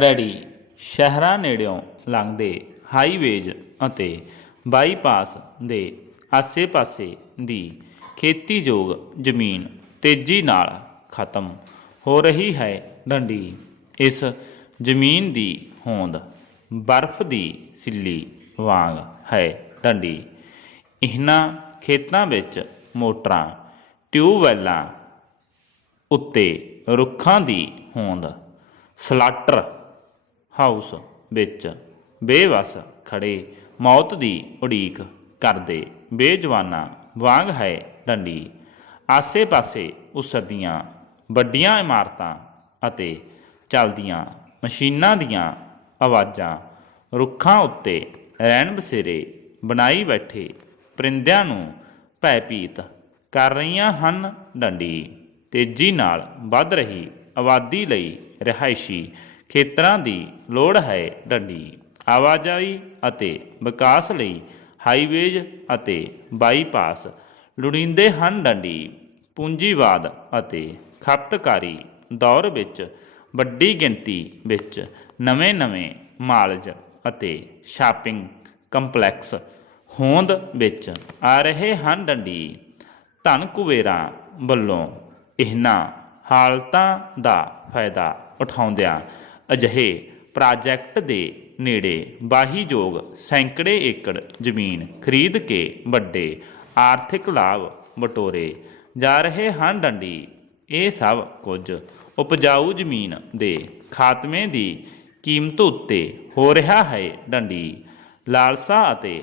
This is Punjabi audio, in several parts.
ਰੈਡੀ। ਸ਼ਹਿਰਾਂ ਨੇੜਿਓਂ ਲੰਘਦੇ ਹਾਈਵੇਜ਼ ਅਤੇ ਬਾਈਪਾਸ ਦੇ ਆਸੇ-ਪਾਸੇ ਦੀ ਖੇਤੀਯੋਗ ਜ਼ਮੀਨ ਤੇਜ਼ੀ ਨਾਲ ਖਤਮ ਹੋ ਰਹੀ ਹੈ ਡੰਡੀ। ਇਸ ਜ਼ਮੀਨ ਦੀ ਹੋਂਦ ਬਰਫ਼ ਦੀ ਸਿੱਲੀ ਵਾਂਗ ਹੈ ਡੰਡੀ। ਇਹਨਾਂ ਖੇਤਾਂ ਵਿੱਚ ਮੋਟਰਾਂ, ਟਿਊਬਵੈੱਲਾਂ ਉੱਤੇ ਰੁੱਖਾਂ ਦੀ ਹੋਂਦ ਸਲਾਟਰ ਹਾਊਸ ਵਿੱਚ ਬੇਵਸ ਖੜੇ ਮੌਤ ਦੀ ਉਡੀਕ ਕਰਦੇ, ਬੇਜਵਾਨਾਂ ਵਾਂਗ ਹੈ ਡੰਡੀ। ਆਸੇ-ਪਾਸੇ ਉਸਦੀਆਂ ਵੱਡੀਆਂ ਇਮਾਰਤਾਂ ਅਤੇ ਚੱਲਦੀਆਂ ਮਸ਼ੀਨਾਂ ਦੀਆਂ ਆਵਾਜ਼ਾਂ ਰੁੱਖਾਂ ਉੱਤੇ ਰਹਿਣ ਬਸੇਰੇ ਬਣਾਈ ਬੈਠੇ ਪਰਿੰਦਿਆਂ ਨੂੰ ਭੈਭੀਤ ਕਰ ਰਹੀਆਂ ਹਨ ਡੰਡੀ। ਤੇਜ਼ੀ ਨਾਲ ਵੱਧ ਰਹੀ ਆਬਾਦੀ ਲਈ ਰਿਹਾਇਸ਼ੀ ਖੇਤਰਾਂ ਦੀ ਲੋੜ ਹੈ ਡੰਡੀ। ਆਵਾਜਾਈ ਅਤੇ ਵਿਕਾਸ ਲਈ ਹਾਈਵੇਜ਼ ਅਤੇ ਬਾਈਪਾਸ ਲੋੜੀਂਦੇ ਹਨ ਡੰਡੀ। ਪੂੰਜੀਵਾਦ ਅਤੇ ਖਪਤਕਾਰੀ ਦੌਰ ਵਿੱਚ ਵੱਡੀ ਗਿਣਤੀ ਵਿੱਚ ਨਵੇਂ-ਨਵੇਂ ਮਾਲਜ ਅਤੇ ਸ਼ਾਪਿੰਗ ਕੰਪਲੈਕਸ ਹੋਂਦ ਵਿੱਚ ਆ ਰਹੇ ਹਨ ਡੰਡੀ। ਧਨ ਕੁਬੇਰਾਂ ਵੱਲੋਂ ਇਹਨਾਂ ਹਾਲਤਾਂ ਦਾ ਫਾਇਦਾ ਉਠਾਉਂਦਿਆਂ ਅਜਿਹੇ ਪ੍ਰਾਜੈਕਟ ਦੇ ਨੇੜੇ ਬਾਹੀਯੋਗ ਸੈਂਕੜੇ ਏਕੜ ਜ਼ਮੀਨ ਖਰੀਦ ਕੇ ਵੱਡੇ ਆਰਥਿਕ ਲਾਭ ਬਟੋਰੇ ਜਾ ਰਹੇ ਹਨ ਡੰਡੀ। ਇਹ ਸਭ ਕੁਝ ਉਪਜਾਊ ਜ਼ਮੀਨ ਦੇ ਖਾਤਮੇ ਦੀ ਕੀਮਤ ਉੱਤੇ ਹੋ ਰਿਹਾ ਹੈ ਡੰਡੀ। ਲਾਲਸਾ ਅਤੇ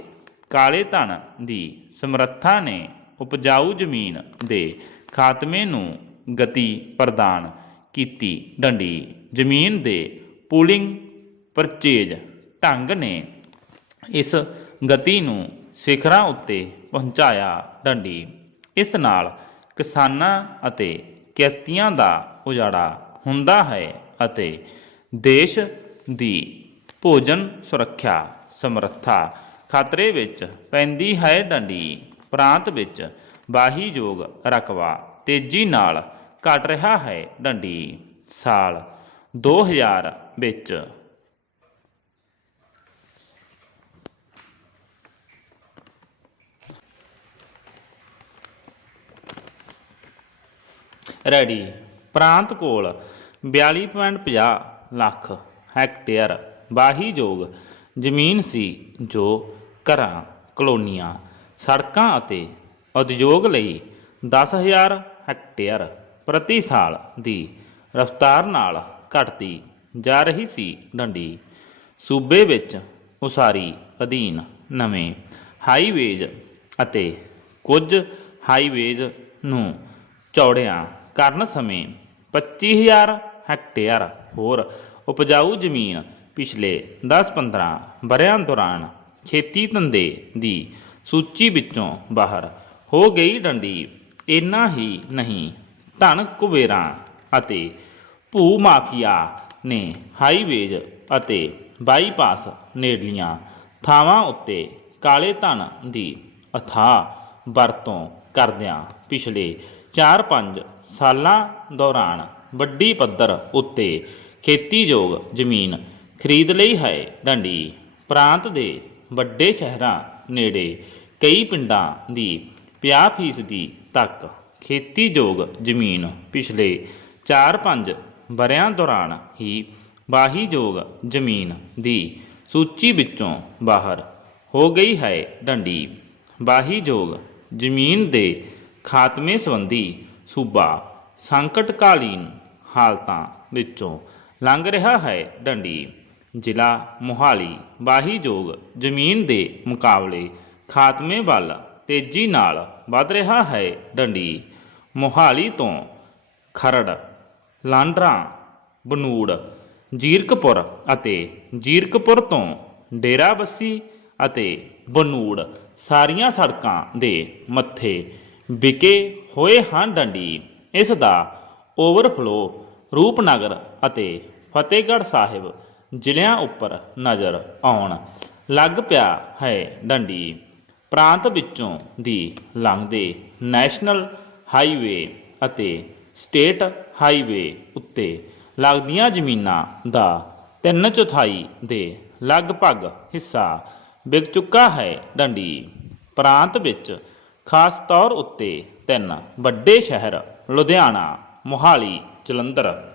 ਕਾਲੇ ਧਨ ਦੀ ਸਮਰੱਥਾ ਨੇ ਉਪਜਾਊ ਜ਼ਮੀਨ ਦੇ ਖਾਤਮੇ ਨੂੰ ਗਤੀ ਪ੍ਰਦਾਨ ਕੀਤੀ ਡੰਡੀ। ਜ਼ਮੀਨ ਦੇ ਪੂਲਿੰਗ ਪਰਚੇਜ ਢੰਗ ਨੇ ਇਸ ਗਤੀ ਨੂੰ ਸਿਖਰਾਂ ਉੱਤੇ ਪਹੁੰਚਾਇਆ ਡੰਡੀ। ਇਸ ਨਾਲ ਕਿਸਾਨਾਂ ਅਤੇ ਕਿਰਤੀਆਂ ਦਾ ਉਜਾੜਾ ਹੁੰਦਾ ਹੈ ਅਤੇ ਦੇਸ਼ ਦੀ ਭੋਜਨ ਸੁਰੱਖਿਆ ਸਮਰੱਥਾ ਖਤਰੇ ਵਿੱਚ ਪੈਂਦੀ ਹੈ ਡੰਡੀ। ਪ੍ਰਾਂਤ ਵਿੱਚ ਵਾਹੀਯੋਗ ਰਕਬਾ ਤੇਜ਼ੀ ਨਾਲ ਘਟ ਰਿਹਾ ਹੈ ਡੰਡੀ। ਸਾਲ 2000 ਵਿੱਚ। ਰੈਡੀ ਪ੍ਰਾਂਤ ਕੋਲ 42.50 ਲੱਖ ਹੈਕਟੇਅਰ ਵਾਹੀਯੋਗ ਜ਼ਮੀਨ ਸੀ ਜੋ ਘਰਾਂ, ਕਲੋਨੀਆਂ, ਸੜਕਾਂ ਅਤੇ ਉਦਯੋਗ ਲਈ 10000 ਹੈਕਟੇਅਰ ਪ੍ਰਤੀ ਸਾਲ ਦੀ ਰਫ਼ਤਾਰ ਨਾਲ ਘਟਦੀ ਜਾ ਰਹੀ ਸੀ ਡੰਡੀ। ਸੂਬੇ ਵਿੱਚ ਉਸਾਰੀ ਅਧੀਨ ਨਵੇਂ ਹਾਈਵੇਜ਼ ਅਤੇ ਕੁਝ ਹਾਈਵੇਜ਼ ਨੂੰ ਚੌੜਿਆਂ ਕਰਨ ਸਮੇਂ 25000 ਹੈਕਟੇਅਰ ਹੋਰ ਉਪਜਾਊ ਜ਼ਮੀਨ ਪਿਛਲੇ 10-15 ਵਰ੍ਹਿਆਂ ਦੌਰਾਨ ਖੇਤੀ ਧੰਦੇ ਦੀ ਸੂਚੀ ਵਿੱਚੋਂ ਬਾਹਰ ਹੋ ਗਈ ਡੰਡੀ। ਇੰਨਾ ਹੀ ਨਹੀਂ, ਧਨ ਕੁਬੇਰਾਂ ਅਤੇ ਭੂ ਮਾਫੀਆ ਨੇ ਹਾਈਵੇਜ਼ ਅਤੇ ਬਾਈਪਾਸ ਨੇੜਲੀਆਂ ਥਾਵਾਂ ਉੱਤੇ ਕਾਲੇ ਧਨ ਦੀ ਅਥਾਹ ਵਰਤੋਂ ਕਰਦਿਆਂ ਪਿਛਲੇ 4-5 ਸਾਲਾਂ ਦੌਰਾਨ ਵੱਡੀ ਪੱਧਰ ਉੱਤੇ ਖੇਤੀਯੋਗ ਜ਼ਮੀਨ ਖਰੀਦ ਲਈ ਹੈ। ਡੰਡੀ ਪ੍ਰਾਂਤ ਦੇ ਵੱਡੇ ਸ਼ਹਿਰਾਂ ਨੇੜੇ ਕਈ ਪਿੰਡਾਂ ਦੀ 50% ਤੱਕ ਖੇਤੀਯੋਗ ਜ਼ਮੀਨ ਪਿਛਲੇ 4-5 ਵਰ੍ਹਿਆਂ ਦੌਰਾਨ ਹੀ ਵਾਹੀਯੋਗ ਜ਼ਮੀਨ ਦੀ ਸੂਚੀ ਵਿੱਚੋਂ ਬਾਹਰ ਹੋ ਗਈ ਹੈ ਡੰਡੀ। ਵਾਹੀਯੋਗ ਜ਼ਮੀਨ ਦੇ ਖਾਤਮੇ ਸੰਬੰਧੀ ਸੂਬਾ ਸੰਕਟਕਾਲੀਨ ਹਾਲਤਾਂ ਵਿੱਚੋਂ ਲੰਘ ਰਿਹਾ ਹੈ ਡੰਡੀ। ਜ਼ਿਲ੍ਹਾ ਮੋਹਾਲੀ ਵਾਹੀਯੋਗ ਜ਼ਮੀਨ ਦੇ ਮੁਕਾਬਲੇ ਖਾਤਮੇ ਵੱਲ ਤੇਜ਼ੀ ਨਾਲ ਵਧ ਰਿਹਾ ਹੈ ਡੰਡੀ। ਮੋਹਾਲੀ ਤੋਂ ਖਰੜ ਲਾਂਡਰਾ, ਬਨੂੜ, ਜੀਰਕਪੁਰ ਅਤੇ ਜੀਰਕਪੁਰ ਤੋਂ ਡੇਰਾਬੱਸੀ ਅਤੇ ਬਨੂੜ ਸਾਰੀਆਂ ਸੜਕਾਂ ਦੇ ਮੱਥੇ ਵਿਕੇ ਹੋਏ ਹਨ ਡੰਡੀ। ਇਸ ਦਾ ਓਵਰਫਲੋ ਰੂਪਨਗਰ ਅਤੇ ਫਤਿਹਗੜ੍ਹ ਸਾਹਿਬ ਜ਼ਿਲ੍ਹਿਆਂ ਉੱਪਰ ਨਜ਼ਰ ਆਉਣ ਲੱਗ ਪਿਆ ਹੈ ਡੰਡੀ। ਪ੍ਰਾਂਤ ਵਿੱਚੋਂ ਦੀ ਲੰਘਦੇ ਨੈਸ਼ਨਲ ਹਾਈਵੇ ਅਤੇ ਸਟੇਟ ਹਾਈਵੇ ਉੱਤੇ ਲੱਗਦੀਆਂ ਜ਼ਮੀਨਾਂ ਦਾ ਤਿੰਨ ਚੌਥਾਈ ਦੇ ਲਗਭਗ ਹਿੱਸਾ ਵਿਕ ਚੁੱਕਾ ਹੈ ਡੰਡੀ ਪ੍ਰਾਂਤ ਵਿੱਚ, ਖਾਸ ਤੌਰ ਉੱਤੇ ਤਿੰਨ ਵੱਡੇ ਸ਼ਹਿਰ ਲੁਧਿਆਣਾ, ਮੋਹਾਲੀ, ਜਲੰਧਰ।